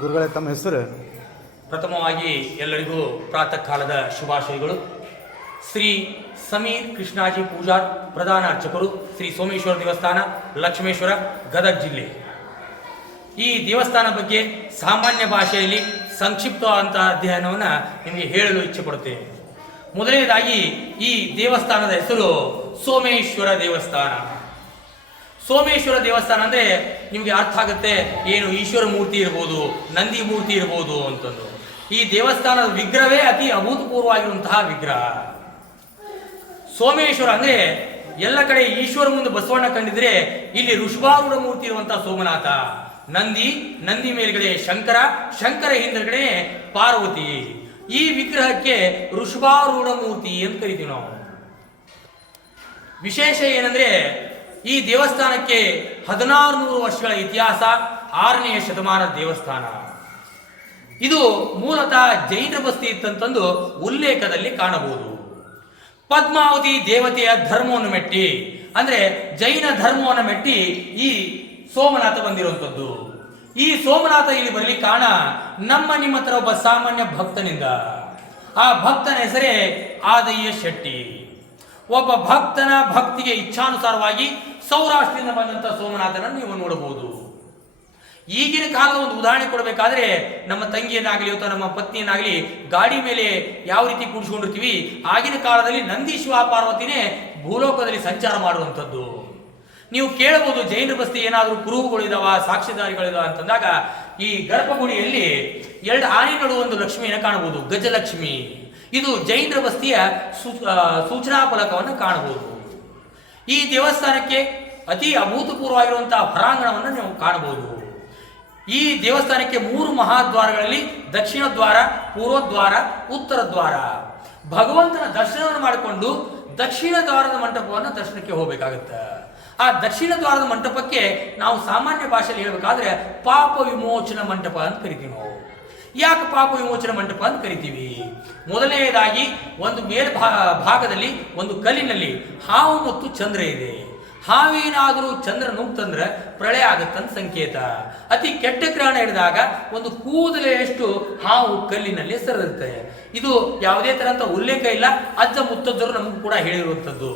ಗುರುಗಳೇ, ತಮ್ಮ ಹೆಸರು? ಪ್ರಥಮವಾಗಿ ಎಲ್ಲರಿಗೂ ಪ್ರಾತಃ ಕಾಲದ ಶುಭಾಶಯಗಳು. ಶ್ರೀ ಸಮೀರ್ ಕೃಷ್ಣಾಜಿ ಪೂಜಾರ್, ಪ್ರಧಾನ ಅರ್ಚಕರು, ಶ್ರೀ ಸೋಮೇಶ್ವರ ದೇವಸ್ಥಾನ, ಲಕ್ಷ್ಮೇಶ್ವರ, ಗದಗ ಜಿಲ್ಲೆ. ಈ ದೇವಸ್ಥಾನ ಬಗ್ಗೆ ಸಾಮಾನ್ಯ ಭಾಷೆಯಲ್ಲಿ ಸಂಕ್ಷಿಪ್ತವಾದಂತಹ ಅಧ್ಯಯನವನ್ನು ನಿಮಗೆ ಹೇಳಲು ಇಚ್ಛೆ ಪಡುತ್ತೇನೆ. ಮೊದಲನೇದಾಗಿ ಈ ದೇವಸ್ಥಾನದ ಹೆಸರು ಸೋಮೇಶ್ವರ ದೇವಸ್ಥಾನ. ಸೋಮೇಶ್ವರ ದೇವಸ್ಥಾನ ಅಂದರೆ ನಿಮಗೆ ಅರ್ಥ ಆಗುತ್ತೆ, ಏನು ಈಶ್ವರ ಮೂರ್ತಿ ಇರ್ಬೋದು, ನಂದಿ ಮೂರ್ತಿ ಇರ್ಬೋದು ಅಂತಂದು. ಈ ದೇವಸ್ಥಾನದ ವಿಗ್ರಹವೇ ಅತಿ ಅಭೂತಪೂರ್ವವಾಗಿರುವಂತಹ ವಿಗ್ರಹ. ಸೋಮೇಶ್ವರ ಅಂದರೆ ಎಲ್ಲ ಕಡೆ ಈಶ್ವರ ಮುಂದೆ ಬಸವಣ್ಣ ಕಂಡಿದ್ರೆ, ಇಲ್ಲಿ ಋಷಭಾರೂಢ ಮೂರ್ತಿ ಇರುವಂತಹ ಸೋಮನಾಥ. ನಂದಿ ಮೇಲ್ಗಡೆ ಶಂಕರ, ಶಂಕರ ಹಿಂದಗಡೆ ಪಾರ್ವತಿ. ಈ ವಿಗ್ರಹಕ್ಕೆ ಋಷಭಾರೂಢ ಮೂರ್ತಿ ಅಂತ ಕರಿತೀವಿ ನಾವು. ವಿಶೇಷ ಏನಂದ್ರೆ, ಈ ದೇವಸ್ಥಾನಕ್ಕೆ 1600 ವರ್ಷಗಳ ಇತಿಹಾಸ, 6ನೇ ಶತಮಾನದ ದೇವಸ್ಥಾನ. ಇದು ಮೂಲತಃ ಜೈನ ಬಸ್ತಿ ಇತ್ತಂತಂದು ಉಲ್ಲೇಖದಲ್ಲಿ ಕಾಣಬಹುದು. ಪದ್ಮಾವತಿ ದೇವತೆಯ ಧರ್ಮವನ್ನು ಮೆಟ್ಟಿ, ಅಂದ್ರೆ ಜೈನ ಧರ್ಮವನ್ನು ಮೆಟ್ಟಿ ಈ ಸೋಮನಾಥ ಬಂದಿರುವಂಥದ್ದು. ಈ ಸೋಮನಾಥ ಇಲ್ಲಿ ಬರಲಿ ಕಾರಣ ನಿಮ್ಮ ಹತ್ರ ಒಬ್ಬ ಸಾಮಾನ್ಯ ಭಕ್ತನಿಂದ. ಆ ಭಕ್ತನ ಹೆಸರೇ ಆದಯ್ಯ ಶೆಟ್ಟಿ. ಒಬ್ಬ ಭಕ್ತನ ಭಕ್ತಿಗೆ ಇಚ್ಛಾನುಸಾರವಾಗಿ ಸೌರಾಷ್ಟ್ರದಿಂದ ಬಂದಂಥ ಸೋಮನಾಥನನ್ನು ನೀವು ನೋಡಬಹುದು. ಈಗಿನ ಕಾಲದ ಒಂದು ಉದಾಹರಣೆ ಕೊಡಬೇಕಾದ್ರೆ, ನಮ್ಮ ತಂಗಿಯನ್ನಾಗಲಿ ಅಥವಾ ನಮ್ಮ ಪತ್ನಿಯನ್ನಾಗಲಿ ಗಾಡಿ ಮೇಲೆ ಯಾವ ರೀತಿ ಕೂಡಿಸ್ಕೊಂಡಿರ್ತೀವಿ, ಆಗಿನ ಕಾಲದಲ್ಲಿ ನಂದೀಶ್ವ ಪಾರ್ವತಿನೇ ಭೂಲೋಕದಲ್ಲಿ ಸಂಚಾರ ಮಾಡುವಂಥದ್ದು. ನೀವು ಕೇಳಬಹುದು, ಜೈನ ಬಸ್ತಿ ಏನಾದರೂ ಕುರುಹುಗಳಿದಾವ, ಸಾಕ್ಷಿದಾರಿಗಳಿದಾವ ಅಂತಂದಾಗ ಈ ಗರ್ಭಗುಡಿಯಲ್ಲಿ 2 ಆನೆಗಳು, ಒಂದು ಲಕ್ಷ್ಮಿಯನ್ನು ಕಾಣಬಹುದು, ಗಜಲಕ್ಷ್ಮಿ. ಇದು ಜೈನ ಬಸ್ತಿಯ ಸೂಚನಾ ಫಲಕವನ್ನು ಕಾಣಬಹುದು. ಈ ದೇವಸ್ಥಾನಕ್ಕೆ ಅತಿ ಅಭೂತಪೂರ್ವವಾಗಿರುವಂತಹ ಹೊರಾಂಗಣವನ್ನು ನೀವು ಕಾಣಬಹುದು. ಈ ದೇವಸ್ಥಾನಕ್ಕೆ 3 ಮಹಾದ್ವಾರಗಳಲ್ಲಿ ದಕ್ಷಿಣ ದ್ವಾರ, ಪೂರ್ವ ದ್ವಾರ, ಉತ್ತರ ದ್ವಾರ. ಭಗವಂತನ ದರ್ಶನವನ್ನು ಮಾಡಿಕೊಂಡು ದಕ್ಷಿಣ ದ್ವಾರದ ಮಂಟಪವನ್ನು ದರ್ಶನಕ್ಕೆ ಹೋಗಬೇಕಾಗುತ್ತೆ. ಆ ದಕ್ಷಿಣ ದ್ವಾರದ ಮಂಟಪಕ್ಕೆ ನಾವು ಸಾಮಾನ್ಯ ಭಾಷೆಯಲ್ಲಿ ಹೇಳಬೇಕಾದ್ರೆ ಪಾಪ ವಿಮೋಚನ ಮಂಟಪ ಅಂತ ಕರಿತೀವಿ ನಾವು. ಯಾಕೆ ಪಾಪ ವಿಮೋಚನ ಮಂಟಪ ಅಂತ ಕರಿತೀವಿ? ಮೊದಲನೆಯದಾಗಿ ಒಂದು ಭಾಗದಲ್ಲಿ ಒಂದು ಕಲ್ಲಿನಲ್ಲಿ ಹಾವು ಮತ್ತು ಚಂದ್ರ ಇದೆ. ಹಾವೇನಾದರೂ ಚಂದ್ರ ನುಗ್ತಂದ್ರೆ ಪ್ರಳಯ ಆಗುತ್ತಂತ ಸಂಕೇತ. ಅತಿ ಕೆಟ್ಟ ಗ್ರಹಣ ಹಿಡಿದಾಗ ಒಂದು ಕೂದಲೆಯಷ್ಟು ಹಾವು ಕಲ್ಲಿನಲ್ಲಿ ಸರಿರುತ್ತೆ. ಇದು ಯಾವುದೇ ತರಂತ ಉಲ್ಲೇಖ ಇಲ್ಲ, ಅಜ್ಜ ಮುತ್ತಜ್ಜರು ನಮಗೂ ಕೂಡ ಹೇಳಿರುವಂಥದ್ದು.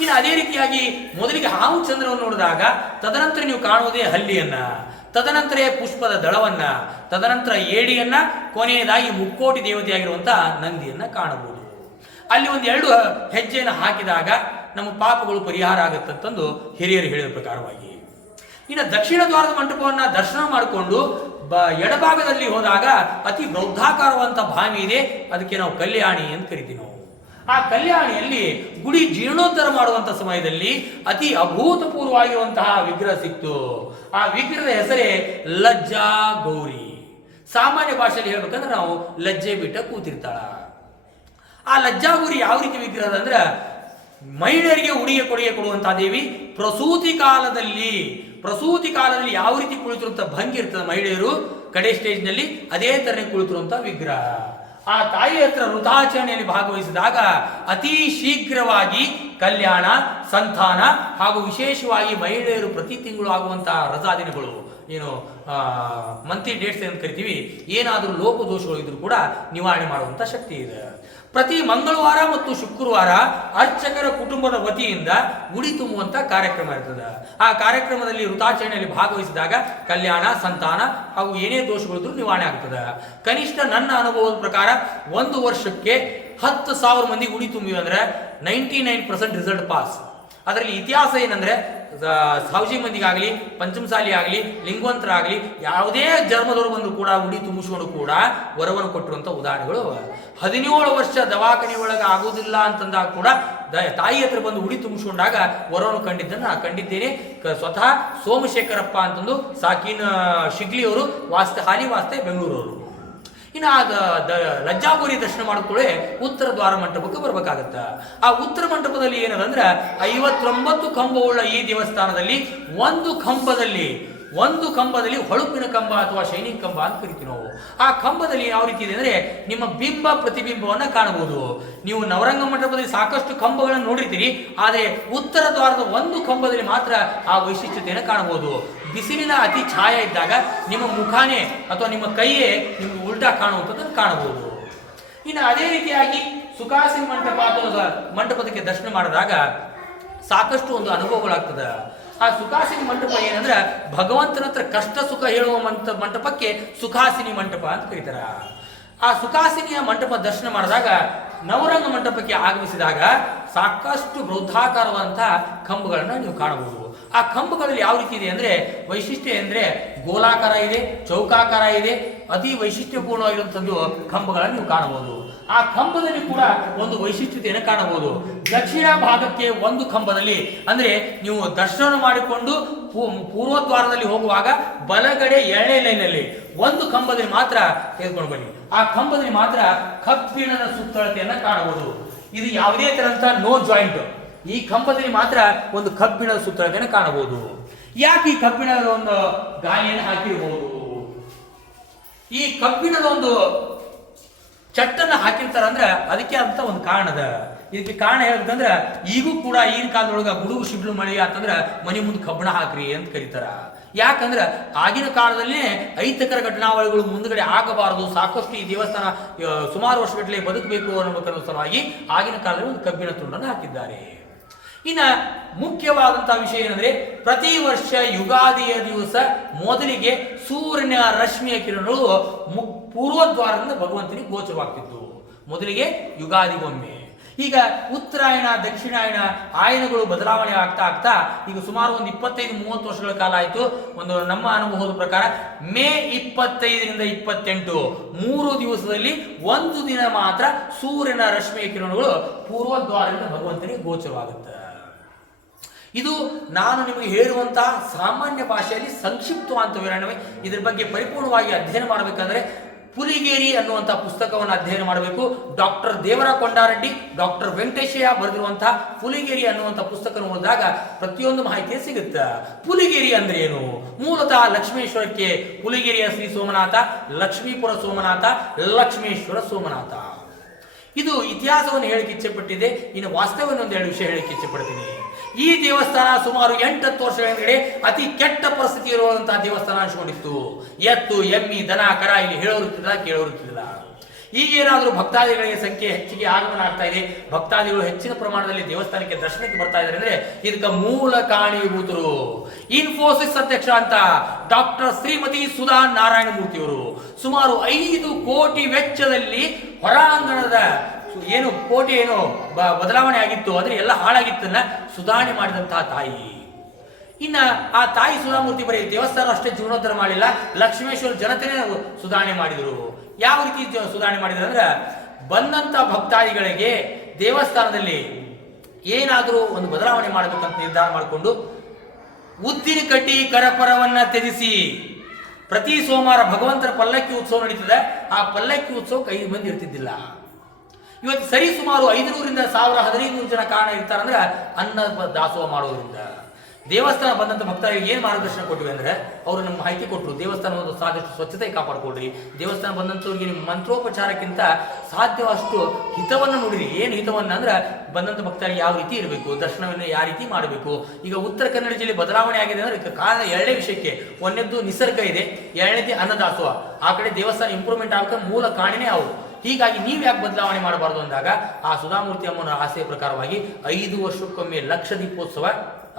ಇನ್ನು ಅದೇ ರೀತಿಯಾಗಿ ಮೊದಲಿಗೆ ಹಾವು ಚಂದ್ರವನ್ನು ನೋಡಿದಾಗ ತದನಂತರ ನೀವು ಕಾಣುವುದೇ ಹಲ್ಲಿಯನ್ನ, ತದನಂತರ ಪುಷ್ಪದ ದಳವನ್ನ, ತದನಂತರ ಏಡಿಯನ್ನ, ಕೊನೆಯದಾಗಿ ಮುಕ್ಕೋಟಿ ದೇವತೆಯಾಗಿರುವಂತಹ ನಂದಿಯನ್ನ ಕಾಣಬಹುದು. ಅಲ್ಲಿ ಒಂದು 2 ಹೆಜ್ಜೆಯನ್ನು ಹಾಕಿದಾಗ ನಮ್ಮ ಪಾಪಗಳು ಪರಿಹಾರ ಆಗುತ್ತಂತಂದು ಹಿರಿಯರು ಹೇಳಿದ ಪ್ರಕಾರವಾಗಿ. ಇನ್ನು ದಕ್ಷಿಣ ದ್ವಾರದ ಮಂಟಪವನ್ನು ದರ್ಶನ ಮಾಡಿಕೊಂಡು ಎಡಭಾಗದಲ್ಲಿ ಹೋದಾಗ ಅತಿ ಬೃಹದಾಕಾರವಂತ ಬಾವಿ ಇದೆ. ಅದಕ್ಕೆ ನಾವು ಕಲ್ಯಾಣಿ ಅಂತ ಕರಿತೀವಿ ನಾವು. ಆ ಕಲ್ಯಾಣಿಯಲ್ಲಿ ಗುಡಿ ಜೀರ್ಣೋದ್ಧಾರ ಮಾಡುವಂತ ಸಮಯದಲ್ಲಿ ಅತಿ ಅಭೂತಪೂರ್ವವಾಗಿರುವಂತಹ ವಿಗ್ರಹ ಸಿಕ್ತು. ಆ ವಿಗ್ರಹದ ಹೆಸರೇ ಲಜ್ಜಾ ಗೌರಿ. ಸಾಮಾನ್ಯ ಭಾಷೆಯಲ್ಲಿ ಹೇಳ್ಬೇಕಂದ್ರೆ ನಾವು ಲಜ್ಜೆ ಬಿಟ್ಟ ಕೂತಿರ್ತಾಳ. ಆ ಲಜ್ಜಾ ಗೌರಿ ಯಾವ ರೀತಿ ವಿಗ್ರಹದ ಅಂದ್ರೆ, ಮಹಿಳೆಯರಿಗೆ ಉಡುಗೆ ಕೊಡುವಂತಹ ದೇವಿ. ಪ್ರಸೂತಿ ಕಾಲದಲ್ಲಿ ಯಾವ ರೀತಿ ಕುಳಿತಿರುವಂತ ಭಂಗಿ ಇರ್ತದೆ ಮಹಿಳೆಯರು ಕಡೆ ಸ್ಟೇಜ್ನಲ್ಲಿ, ಅದೇ ತರನೇ ಕುಳಿತಿರುವಂತಹ ವಿಗ್ರಹ. ಆ ತಾಯಿ ಹತ್ರ ವೃತಾಚರಣೆಯಲ್ಲಿ ಭಾಗವಹಿಸಿದಾಗ ಅತಿ ಶೀಘ್ರವಾಗಿ ಕಲ್ಯಾಣ, ಸಂತಾನ ಹಾಗೂ ವಿಶೇಷವಾಗಿ ಮಹಿಳೆಯರು ಪ್ರತಿ ತಿಂಗಳು ಆಗುವಂತಹ ರಜಾ ದಿನಗಳು, ಏನು ಮಂತ್ಲಿ ಡೇಟ್ಸ್ ಅಂತ ಕರಿತೀವಿ, ಏನಾದರೂ ಲೋಪದೋಷಗಳು ಇದ್ರೂ ಕೂಡ ನಿವಾರಣೆ ಮಾಡುವಂತ ಶಕ್ತಿ ಇದೆ. ಪ್ರತಿ ಮಂಗಳವಾರ ಮತ್ತು ಶುಕ್ರವಾರ ಅರ್ಚಕರ ಕುಟುಂಬದ ವತಿಯಿಂದ ಗುಡಿ ತುಂಬುವಂತ ಕಾರ್ಯಕ್ರಮ ಇರ್ತದೆ. ಆ ಕಾರ್ಯಕ್ರಮದಲ್ಲಿ ವೃತಾಚರಣೆಯಲ್ಲಿ ಭಾಗವಹಿಸಿದಾಗ ಕಲ್ಯಾಣ, ಸಂತಾನ ಹಾಗೂ ಏನೇ ದೋಷಗಳಿದ್ರೂ ನಿವಾರಣೆ ಆಗ್ತದೆ. ಕನಿಷ್ಠ ನನ್ನ ಅನುಭವದ ಪ್ರಕಾರ 1 ವರ್ಷಕ್ಕೆ 10,000 ಮಂದಿ ಗುಡಿ ತುಂಬಿವೆ ಅಂದ್ರೆ 99% ರಿಸಲ್ಟ್ ಪಾಸ್. ಅದರಲ್ಲಿ ಇತಿಹಾಸ ಏನಂದ್ರೆ, ಸಾವಜಿ ಮಂದಿಗಾಗಲಿ, ಪಂಚಮಸಾಲಿ ಆಗಲಿ, ಲಿಂಗವಂತರಾಗಲಿ, ಯಾವುದೇ ಜನ್ಮದವರು ಬಂದರೂ ಕೂಡ ಉಡಿ ತುಂಬಿಸ್ಕೊಂಡು ಕೂಡ ವರವನ್ನು ಕೊಟ್ಟಿರುವಂಥ ಉದಾಹರಣೆಗಳು. 17 ವರ್ಷ ದವಾಖಾನೆ ಒಳಗೆ ಆಗೋದಿಲ್ಲ ಅಂತಂದಾಗ ಕೂಡ ತಾಯಿ ಹತ್ರ ಬಂದು ಉಡಿ ತುಂಬಿಸ್ಕೊಂಡಾಗ ವರವನ್ನು ಕಂಡಿದ್ದನ್ನು ಕಂಡಿದ್ದೇನೆ. ಸ್ವತಃ ಸೋಮಶೇಖರಪ್ಪ ಅಂತಂದು ಸಾಕಿನ ಶಿಗ್ಲಿ ಅವರು, ಹಾಲಿ ವಾಸ್ತೆ ಬೆಂಗಳೂರವರು. ಇನ್ನು ಲಜ್ಜಾಗೋರಿ ದರ್ಶನ ಮಾಡಿಕೊಳ್ಳೆ ಉತ್ತರ ದ್ವಾರ ಮಂಟಪಕ್ಕೆ ಬರ್ಬೇಕಾಗತ್ತ. ಆ ಉತ್ತರ ಮಂಟಪದಲ್ಲಿ ಏನದಂದ್ರೆ 59 ಕಂಬವುಳ್ಳ ಈ ದೇವಸ್ಥಾನದಲ್ಲಿ ಒಂದು ಕಂಬದಲ್ಲಿ ಹೊಳಪಿನ ಕಂಬ ಅಥವಾ ಶೈನಿಂಗ್ ಕಂಬ ಅಂತ ಕರಿತೀವಿ ನಾವು. ಆ ಕಂಬದಲ್ಲಿ ಯಾವ ರೀತಿ ಇದೆ ಅಂದ್ರೆ, ನಿಮ್ಮ ಬಿಂಬ ಪ್ರತಿಬಿಂಬವನ್ನ ಕಾಣಬಹುದು. ನೀವು ನವರಂಗ ಮಂಟಪದಲ್ಲಿ ಸಾಕಷ್ಟು ಕಂಬಗಳನ್ನು ನೋಡಿರ್ತೀರಿ, ಆದರೆ ಉತ್ತರ ದ್ವಾರದ ಒಂದು ಕಂಬದಲ್ಲಿ ಮಾತ್ರ ಆ ವೈಶಿಷ್ಟ್ಯತೆಯನ್ನು ಕಾಣಬಹುದು. ಬಿಸಿಲಿನ ಅತಿ ಛಾಯ ಇದ್ದಾಗ ನಿಮ್ಮ ಮುಖಾನೇ ಅಥವಾ ನಿಮ್ಮ ಕೈಯೇ ನಿಮ್ಗೆ ಉಲ್ಟಾ ಕಾಣುವಂಥದ್ದನ್ನು ಕಾಣಬಹುದು. ಇನ್ನು ಅದೇ ರೀತಿಯಾಗಿ ಸುಖಾಸೀನ ಮಂಟಪ ಅಥವಾ ಮಂಟಪದಕ್ಕೆ ದರ್ಶನ ಮಾಡಿದಾಗ ಸಾಕಷ್ಟು ಒಂದು ಅನುಭವಗಳಾಗ್ತದೆ. ಆ ಸುಖಾಸಿನಿ ಮಂಟಪ ಏನಂದ್ರೆ ಭಗವಂತನ ಹತ್ರ ಕಷ್ಟ ಸುಖ ಹೇಳುವ ಮಂಟಪಕ್ಕೆ ಸುಖಾಸಿನಿ ಮಂಟಪ ಅಂತ ಕರೀತಾರ. ಆ ಸುಖಾಸಿನಿಯ ಮಂಟಪ ದರ್ಶನ ಮಾಡಿದಾಗ ನವರಂಗ ಮಂಟಪಕ್ಕೆ ಆಗಮಿಸಿದಾಗ ಸಾಕಷ್ಟು ಬೃಹದಾಕಾರವಾದಂತಹ ಕಂಬಗಳನ್ನ ನೀವು ಕಾಣಬಹುದು. ಆ ಕಂಬಗಳಲ್ಲಿ ಯಾವ ರೀತಿ ಇದೆ ಅಂದ್ರೆ ವೈಶಿಷ್ಟ್ಯ ಅಂದ್ರೆ ಗೋಲಾಕಾರ ಇದೆ, ಚೌಕಾಕಾರ ಇದೆ, ಅತಿ ವೈಶಿಷ್ಟ್ಯಪೂರ್ಣವಾಗಿರುವಂಥದ್ದು ಕಂಬಗಳನ್ನು ನೀವು ಕಾಣಬಹುದು. ಆ ಕಂಬದಲ್ಲಿ ಕೂಡ ಒಂದು ವೈಶಿಷ್ಟ್ಯತೆಯನ್ನು ಕಾಣಬಹುದು. ದಕ್ಷಿಣ ಭಾಗಕ್ಕೆ ಒಂದು ಕಂಬದಲ್ಲಿ ಅಂದ್ರೆ ನೀವು ದರ್ಶನ ಮಾಡಿಕೊಂಡು ಪೂರ್ವದ್ವಾರದಲ್ಲಿ ಹೋಗುವಾಗ ಬಲಗಡೆ 2ನೇ ಲೈನಲ್ಲಿ ಒಂದು ಕಂಬದಲ್ಲಿ ಮಾತ್ರ ತೆಗೆದುಕೊಂಡು ಬನ್ನಿ. ಆ ಕಂಬದಲ್ಲಿ ಮಾತ್ರ ಕಬ್ಬಿಣದ ಸುತ್ತಳತೆಯನ್ನ ಕಾಣಬಹುದು. ಇದು ಯಾವುದೇ ತರಂತ ನೋ ಜಾಯಿಂಟ್. ಈ ಕಂಬದಲ್ಲಿ ಮಾತ್ರ ಒಂದು ಕಬ್ಬಿಣದ ಸುತ್ತಳತೆಯನ್ನು ಕಾಣಬಹುದು. ಯಾಕೆ ಈ ಕಬ್ಬಿಣದ ಒಂದು ಗಾಲಿಯನ್ನು ಹಾಕಿರಬಹುದು? ಈ ಕಬ್ಬಿಣದ ಒಂದು ಚಟ್ಟನ್ನು ಹಾಕಿರ್ತಾರ ಅಂದ್ರೆ ಅದಕ್ಕೆ ಅಂತ ಒಂದು ಕಾರಣದ. ಇದಕ್ಕೆ ಕಾರಣ ಹೇಳ್ಬೇಕಂದ್ರ ಈಗೂ ಕೂಡ ಈಗಿನ ಕಾಲದೊಳಗ ಗುಡುಗು ಸಿಡ್ಲು ಮಳೆ ಅಂತಂದ್ರ ಮನೆ ಮುಂದೆ ಕಬ್ಬಣ ಹಾಕ್ರಿ ಅಂತ ಕರೀತಾರ. ಯಾಕಂದ್ರ ಆಗಿನ ಕಾಲದಲ್ಲಿ ಅಹಿತಕರ ಘಟನಾವಳಿಗಳು ಮುಂದ್ಗಡೆ ಆಗಬಾರದು, ಸಾಕಷ್ಟು ಈ ದೇವಸ್ಥಾನ ಸುಮಾರು ವರ್ಷಗಟ್ಟಲೆ ಬದುಕಬೇಕು ಅನ್ನೋ ಸಲುವಾಗಿ ಆಗಿನ ಕಾಲದಲ್ಲಿ ಒಂದು ಕಬ್ಬಿಣ ತುಂಡನ್ನು ಹಾಕಿದ್ದಾರೆ. ಇನ್ನ ಮುಖ್ಯವಾದಂತಹ ವಿಷಯ ಏನಂದ್ರೆ ಪ್ರತಿ ವರ್ಷ ಯುಗಾದಿಯ ದಿವಸ ಮೊದಲಿಗೆ ಸೂರ್ಯನ ರಶ್ಮಿಯ ಕಿರಣಗಳು ಪೂರ್ವದ್ವಾರದಿಂದ ಭಗವಂತನಿಗೆ ಗೋಚರವಾಗ್ತಿತ್ತು. ಮೊದಲಿಗೆ ಯುಗಾದಿಗೊಮ್ಮೆ. ಈಗ ಉತ್ತರಾಯಣ ದಕ್ಷಿಣಾಯಣ ಆಯನಗಳು ಬದಲಾವಣೆ ಆಗ್ತಾ ಆಗ್ತಾ ಈಗ ಸುಮಾರು ಒಂದು 25-30 ವರ್ಷಗಳ ಕಾಲ ಆಯಿತು. ಒಂದು ನಮ್ಮ ಅನುಭವದ ಪ್ರಕಾರ ಮೇ 25ರಿಂದ 28 3 ದಿವಸದಲ್ಲಿ ಒಂದು ದಿನ ಮಾತ್ರ ಸೂರ್ಯನ ರಶ್ಮಿಯ ಕಿರಣಗಳು ಪೂರ್ವದ್ವಾರದಿಂದ ಭಗವಂತನಿಗೆ ಗೋಚರವಾಗುತ್ತೆ. ಇದು ನಾನು ನಿಮಗೆ ಹೇಳುವಂತಹ ಸಾಮಾನ್ಯ ಭಾಷೆಯಲ್ಲಿ ಸಂಕ್ಷಿಪ್ತವಾದ ವಿವರಣೆ. ಇದರ ಬಗ್ಗೆ ಪರಿಪೂರ್ಣವಾಗಿ ಅಧ್ಯಯನ ಮಾಡಬೇಕಾದ್ರೆ ಪುಲಿಗೇರಿ ಅನ್ನುವಂಥ ಪುಸ್ತಕವನ್ನು ಅಧ್ಯಯನ ಮಾಡಬೇಕು. ಡಾಕ್ಟರ್ ದೇವರ ಕೊಂಡಾರೆಡ್ಡಿ, ಡಾಕ್ಟರ್ ವೆಂಕಟೇಶಯ್ಯ ಬರೆದಿರುವಂತಹ ಪುಲಿಗೇರಿ ಅನ್ನುವಂಥ ಪುಸ್ತಕ ಓದಿದಾಗ ಪ್ರತಿಯೊಂದು ಮಾಹಿತಿ ಸಿಗುತ್ತೆ. ಪುಲಿಗೇರಿ ಅಂದ್ರೆ ಏನು? ಮೂಲತಃ ಲಕ್ಷ್ಮೇಶ್ವರಕ್ಕೆ ಪುಲಿಗೇರಿಯ ಶ್ರೀ ಸೋಮನಾಥ, ಲಕ್ಷ್ಮೀಪುರ ಸೋಮನಾಥ, ಲಕ್ಷ್ಮೇಶ್ವರ ಸೋಮನಾಥ. ಇದು ಇತಿಹಾಸವನ್ನು ಹೇಳಿಕ್ಕೆ ಇಚ್ಛೆಪಟ್ಟಿದೆ. ಇನ್ನು ವಾಸ್ತವವನ್ನು ಒಂದೆರಡು ವಿಷಯ ಹೇಳಿಕ್ಕೆ ಇಚ್ಛೆಪಡ್ತೀನಿ. ಈ ದೇವಸ್ಥಾನ ಸುಮಾರು 8-10 ವರ್ಷಗಳ ಹಿಂದೆ ಅತಿ ಕೆಟ್ಟ ಪರಿಸ್ಥಿತಿ ಇರುವಂತಹ ದೇವಸ್ಥಾನ ಅನ್ಸ್ಕೊಂಡಿತ್ತು. ಎತ್ತು ಎಮ್ಮಿ ದನ ಕರ ಇಲ್ಲಿ ಹೇಳೋರುತ್ತಿಲ್ಲ, ಕೇಳೋರುತ್ತಿಲ್ಲ. ಈಗೇನಾದರೂ ಭಕ್ತಾದಿಗಳಿಗೆ ಸಂಖ್ಯೆ ಹೆಚ್ಚಿಗೆ ಆಗಮನ ಆಗ್ತಾ ಇದೆ, ಭಕ್ತಾದಿಗಳು ಹೆಚ್ಚಿನ ಪ್ರಮಾಣದಲ್ಲಿ ದೇವಸ್ಥಾನಕ್ಕೆ ದರ್ಶನಕ್ಕೆ ಬರ್ತಾ ಇದ್ದಾರೆ ಅಂದ್ರೆ ಇದಕ್ಕೆ ಮೂಲ ಕಾರಣೀಭೂತರು ಇನ್ಫೋಸಿಸ್ ಅಧ್ಯಕ್ಷ ಅಂತ ಡಾಕ್ಟರ್ ಶ್ರೀಮತಿ ಸುಧಾ ನಾರಾಯಣ ಮೂರ್ತಿಯವರು ಸುಮಾರು 5 ಕೋಟಿ ವೆಚ್ಚದಲ್ಲಿ ಹೊರಾಂಗಣದ ಏನು ಕೋಟೆ ಏನು ಬದಲಾವಣೆ ಆಗಿತ್ತು ಅಂದ್ರೆ ಎಲ್ಲ ಹಾಳಾಗಿತ್ತನ್ನ ಸುಧಾರಣೆ ಮಾಡಿದಂತಹ ತಾಯಿ. ಇನ್ನ ಆ ತಾಯಿ ಸುಧಾಮೂರ್ತಿ ಬರೀ ದೇವಸ್ಥಾನ ಅಷ್ಟೇ ಜೀರ್ಣೋದ್ಧಾರ ಮಾಡಿಲ್ಲ, ಲಕ್ಷ್ಮೇಶ್ವರ ಜನತೆನೇ ಸುಧಾರಣೆ ಮಾಡಿದರು. ಯಾವ ರೀತಿ ಸುಧಾರಣೆ ಮಾಡಿದ್ರು ಅಂದ್ರೆ ಬಂದಂತ ಭಕ್ತಾದಿಗಳಿಗೆ ದೇವಸ್ಥಾನದಲ್ಲಿ ಏನಾದರೂ ಒಂದು ಬದಲಾವಣೆ ಮಾಡಬೇಕಂತ ನಿರ್ಧಾರ ಮಾಡಿಕೊಂಡು ಉದ್ದಿನ ಕಡ್ಡಿ ಕರಪರವನ್ನ ತ್ಯಜಿಸಿ ಪ್ರತಿ ಸೋಮವಾರ ಭಗವಂತನ ಪಲ್ಲಕ್ಕಿ ಉತ್ಸವ ನಡೀತದೆ. ಆ ಪಲ್ಲಕ್ಕಿ ಉತ್ಸವಕ್ಕೆ 5 ಮಂದಿ ಇರ್ತಿದ್ದಿಲ್ಲ. ಇವತ್ತು ಸರಿ ಸುಮಾರು 500ರಿಂದ 1000-1500 ಜನ ಕಾರಣ ಇರ್ತಾರಂದ್ರೆ ಅನ್ನ ದಾಸೋಹ ಮಾಡೋದ್ರಿಂದ. ದೇವಸ್ಥಾನ ಬಂದಂತ ಭಕ್ತರಿಗೆ ಏನು ಮಾರ್ಗದರ್ಶನ ಕೊಟ್ಟಿವಿ ಅಂದ್ರೆ ಅವರು ನಮ್ಮ ಮಾಹಿತಿ ಕೊಟ್ಟರು. ದೇವಸ್ಥಾನವನ್ನು ಸಾಕಷ್ಟು ಸ್ವಚ್ಛತೆ ಕಾಪಾಡ್ಕೊಡ್ರಿ, ದೇವಸ್ಥಾನ ಬಂದಂಥವ್ರಿಗೆ ನಿಮ್ಮ ಮಂತ್ರೋಪಚಾರಕ್ಕಿಂತ ಸಾಧ್ಯವಷ್ಟು ಹಿತವನ್ನು ನೋಡಿರಿ. ಏನು ಹಿತವನ್ನ ಅಂದ್ರೆ ಬಂದಂತ ಭಕ್ತರಿಗೆ ಯಾವ ರೀತಿ ಇರಬೇಕು, ದರ್ಶನವನ್ನು ಯಾವ ರೀತಿ ಮಾಡಬೇಕು. ಈಗ ಉತ್ತರ ಕನ್ನಡ ಜಿಲ್ಲೆ ಬದಲಾವಣೆ ಆಗಿದೆ ಅಂದ್ರೆ ಕಾರಣ 2ನೇ ವಿಷಯಕ್ಕೆ. ಒಂದನೇದ್ದು ನಿಸರ್ಗ ಇದೆ, 2ನೇದು ಅನ್ನದಾಸೋಹ. ಆ ಕಡೆ ದೇವಸ್ಥಾನ ಇಂಪ್ರೂವ್ಮೆಂಟ್ ಆಗಕ್ಕೆ ಮೂಲ ಕಾರಣನೇ ಅವು. ಹೀಗಾಗಿ ನೀವು ಯಾಕೆ ಬದಲಾವಣೆ ಮಾಡಬಾರ್ದು ಅಂದಾಗ ಆ ಸುಧಾಮೂರ್ತಿ ಅಮ್ಮನ ಆಸೆಯ ಪ್ರಕಾರವಾಗಿ 5 ವರ್ಷಕ್ಕೊಮ್ಮೆ ಲಕ್ಷ ದೀಪೋತ್ಸವ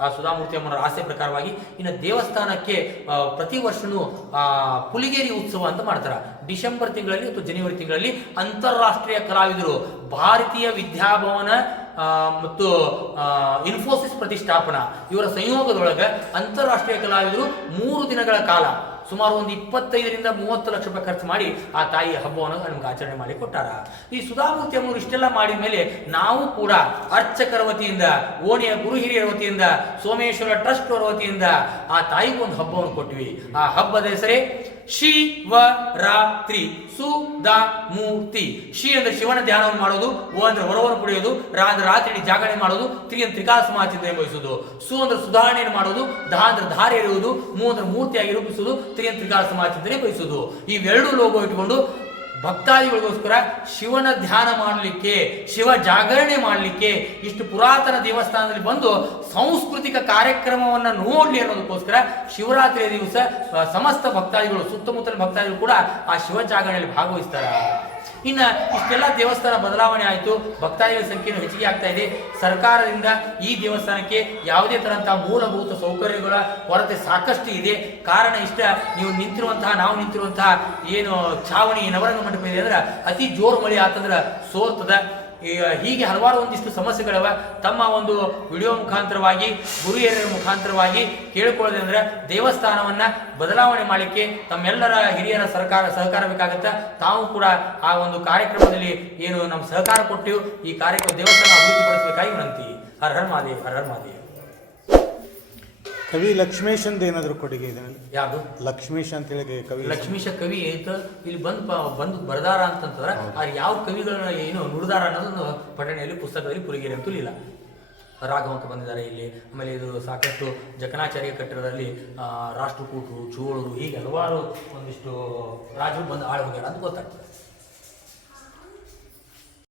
ಆ ಸುಧಾಮೂರ್ತಿ ಅಮ್ಮನ ಆಸೆ ಪ್ರಕಾರವಾಗಿ ಇನ್ನು ದೇವಸ್ಥಾನಕ್ಕೆ ಪ್ರತಿ ವರ್ಷನೂ ಪುಲಿಗೇರಿ ಉತ್ಸವ ಅಂತ ಮಾಡ್ತಾರೆ. ಡಿಸೆಂಬರ್ ತಿಂಗಳಲ್ಲಿ ಅಥವಾ ಜನವರಿ ತಿಂಗಳಲ್ಲಿ ಅಂತಾರಾಷ್ಟ್ರೀಯ ಕಲಾವಿದರು ಭಾರತೀಯ ವಿದ್ಯಾಭವನ ಮತ್ತು ಇನ್ಫೋಸಿಸ್ ಪ್ರತಿಷ್ಠಾಪನಾ ಇವರ ಸಂಯೋಗದೊಳಗೆ ಅಂತಾರಾಷ್ಟ್ರೀಯ ಕಲಾವಿದರು 3 ದಿನಗಳ ಕಾಲ ಸುಮಾರು ಒಂದು 25ರಿಂದ 30 ಲಕ್ಷ ರೂಪಾಯಿ ಖರ್ಚು ಮಾಡಿ ಆ ತಾಯಿಯ ಹಬ್ಬವನ್ನು ನಮ್ಗೆ ಆಚರಣೆ ಮಾಡಿ ಕೊಟ್ಟಾರ. ಈ ಸುಧಾಮೂರ್ತಿ ಅಮ್ಮರು ಇಷ್ಟೆಲ್ಲ ಮಾಡಿದ ಮೇಲೆ ನಾವು ಕೂಡ ಅರ್ಚಕರ ವತಿಯಿಂದ, ಓಣಿಯ ಗುರು ಹಿರಿಯರ ವತಿಯಿಂದ, ಸೋಮೇಶ್ವರ ಟ್ರಸ್ಟ್ ಅವರ ವತಿಯಿಂದ ಆ ತಾಯಿಗೆ ಒಂದು ಹಬ್ಬವನ್ನು ಕೊಟ್ಟಿವಿ. ಆ ಹಬ್ಬದ ಹೆಸರೇ ಶಿವರಾತ್ರಿ ಸುಧಾಮೂರ್ತಿ. ಶ್ರೀ ಅಂದ್ರೆ ಶಿವನ ಧ್ಯಾನವನ್ನು ಮಾಡೋದು, ಓ ಅಂದ್ರೆ ಹೊರವನ್ನು ಕುಡಿಯೋದು, ರಾ ಅಂದ್ರೆ ರಾತ್ರಿ ಜಾಗರಣೆ ಮಾಡೋದು, ತ್ರಿ ಅಂದ್ರೆ ತ್ರಿಕಾಲ ಸಮಾಚಿಂತನೆ ವಹಿಸುವುದು, ಸು ಅಂದ್ರೆ ಸುಧಾರಣೆಯನ್ನು ಮಾಡೋದು, ದ ಅಂದ್ರೆ ಧಾರೆ ಎಳೆಯುವುದು, ಮೂ ಅಂದ್ರೆ ಮೂರ್ತಿಯಾಗಿ ರೂಪಿಸುವುದು, ತ್ರಿ ಅಂದ್ರೆ ತ್ರಿಕಾಲ ಸಮಾಚಿಂತನೆ ವಹಿಸುವುದು. ಇವೆರಡು ಲೋಗೋ ಇಟ್ಟುಕೊಂಡು ಭಕ್ತಾದಿಗಳಿಗೋಸ್ಕರ ಶಿವನ ಧ್ಯಾನ ಮಾಡಲಿಕ್ಕೆ, ಶಿವ ಜಾಗರಣೆ ಮಾಡಲಿಕ್ಕೆ ಇಷ್ಟು ಪುರಾತನ ದೇವಸ್ಥಾನದಲ್ಲಿ ಬಂದು ಸಾಂಸ್ಕೃತಿಕ ಕಾರ್ಯಕ್ರಮವನ್ನು ನೋಡಲಿ ಅನ್ನೋದಕ್ಕೋಸ್ಕರ ಶಿವರಾತ್ರಿಯ ದಿವಸ ಸಮಸ್ತ ಭಕ್ತಾದಿಗಳು, ಸುತ್ತಮುತ್ತಲ ಭಕ್ತಾದಿಗಳು ಕೂಡ ಆ ಶಿವ ಜಾಗರಣೆಯಲ್ಲಿ ಭಾಗವಹಿಸ್ತಾರೆ. ಇನ್ನು ಇಷ್ಟೆಲ್ಲ ದೇವಸ್ಥಾನ ಬದಲಾವಣೆ ಆಯಿತು, ಭಕ್ತಾದಿಗಳ ಸಂಖ್ಯೆಯನ್ನು ಹೆಚ್ಚಿಗೆ ಆಗ್ತಾ ಇದೆ. ಸರ್ಕಾರದಿಂದ ಈ ದೇವಸ್ಥಾನಕ್ಕೆ ಯಾವುದೇ ತರಂತಹ ಮೂಲಭೂತ ಸೌಕರ್ಯಗಳ ಕೊರತೆ ಸಾಕಷ್ಟು ಇದೆ. ಕಾರಣ ಇಷ್ಟ, ನಾವು ನಿಂತಿರುವಂತಹ ಏನು ಛಾವಣಿ ನವರಂಗ ಮಂಟಪ ಇದೆ ಅಂದ್ರೆ ಅತಿ ಜೋರು ಮಳೆ ಆತಂದ್ರೆ ಸೋರ್ತದ. ಹೀಗೆ ಹಲವಾರು ಒಂದಿಷ್ಟು ಸಮಸ್ಯೆಗಳವ. ತಮ್ಮ ಒಂದು ವಿಡಿಯೋ ಮುಖಾಂತರವಾಗಿ, ಗುರು ಹಿರಿಯರ ಮುಖಾಂತರವಾಗಿ ಕೇಳಿಕೊಳ್ಳೋದು ಅಂದ್ರೆ ದೇವಸ್ಥಾನವನ್ನ ಬದಲಾವಣೆ ಮಾಡಲಿಕ್ಕೆ ತಮ್ಮೆಲ್ಲರ ಹಿರಿಯರ ಸಹಕಾರ ಬೇಕಾಗತ್ತೆ. ತಾವು ಕೂಡ ಆ ಒಂದು ಕಾರ್ಯಕ್ರಮದಲ್ಲಿ ಏನು ನಮ್ಮ ಸಹಕಾರ ಕೊಟ್ಟು ಈ ಕಾರ್ಯಕ್ರಮ ದೇವಸ್ಥಾನ ಅಭಿವೃದ್ಧಿಪಡಿಸಬೇಕಾಗಿ ವಿನಂತಿ. ಹರ ಹರ ಮಹಾದೇವ್, ಹರ ಹರ ಮಹಾದೇವ್. ಕವಿ ಲಕ್ಷ್ಮೇಶ್ ಅಂತ ಏನಾದರೂ ಕೊಡುಗೆ ಇದರಲ್ಲಿ? ಯಾವುದು ಲಕ್ಷ್ಮೇಶ್ ಅಂತ ಹೇಳಿ ಕವಿ? ಲಕ್ಷ್ಮೀಶ ಕವಿ ಅಂತ ಇಲ್ಲಿ ಬಂದು ಬರದಾರ ಅಂತಂದ್ರೆ ಆ ಯಾವ ಕವಿಗಳನ್ನ ಏನು ನುಡಿದಾರ ಅನ್ನೋದನ್ನು ಪಠಣೆಯಲ್ಲಿ ಪುಸ್ತಕದಲ್ಲಿ ಪುರಿಗೆರೆ ಅಂತೂ ಇಲ್ಲ. ರಾಘವಂತ ಬಂದಿದ್ದಾರೆ ಇಲ್ಲಿ. ಆಮೇಲೆ ಇದು ಸಾಕಷ್ಟು ಜಕಣಾಚಾರ್ಯ ಕಟ್ಟಡದಲ್ಲಿ ರಾಷ್ಟ್ರಕೂಟರು, ಚೋಳರು, ಹೀಗೆ ಹಲವಾರು ಒಂದಿಷ್ಟು ರಾಜರು ಬಂದು ಆಳು ಹೋಗ್ಯಾರ ಅಂತ ಗೊತ್ತಾಗ್ತದೆ.